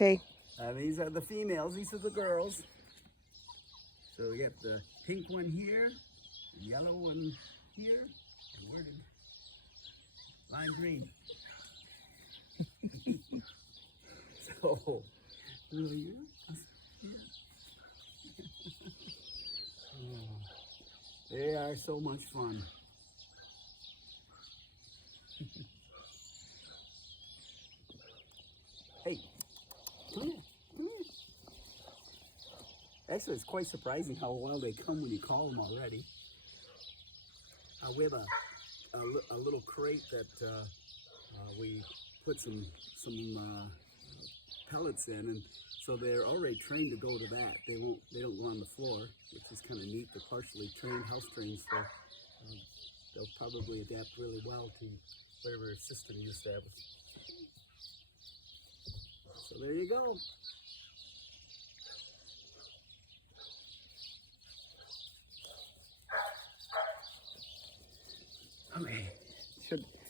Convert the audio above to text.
Okay. These are the females. These are the girls. So we got the pink one here, the yellow one here, and where did lime green? So, yeah. They are so much fun. Hey, come here, come here. Actually, it's quite surprising how well they come when you call them already. We have a little crate that we put some pellets in, and so they're already trained to go to that. They don't go on the floor, which is kind of neat. They're partially trained, house trained, so they'll probably adapt really well to whatever system you establish. So there you go. Okay.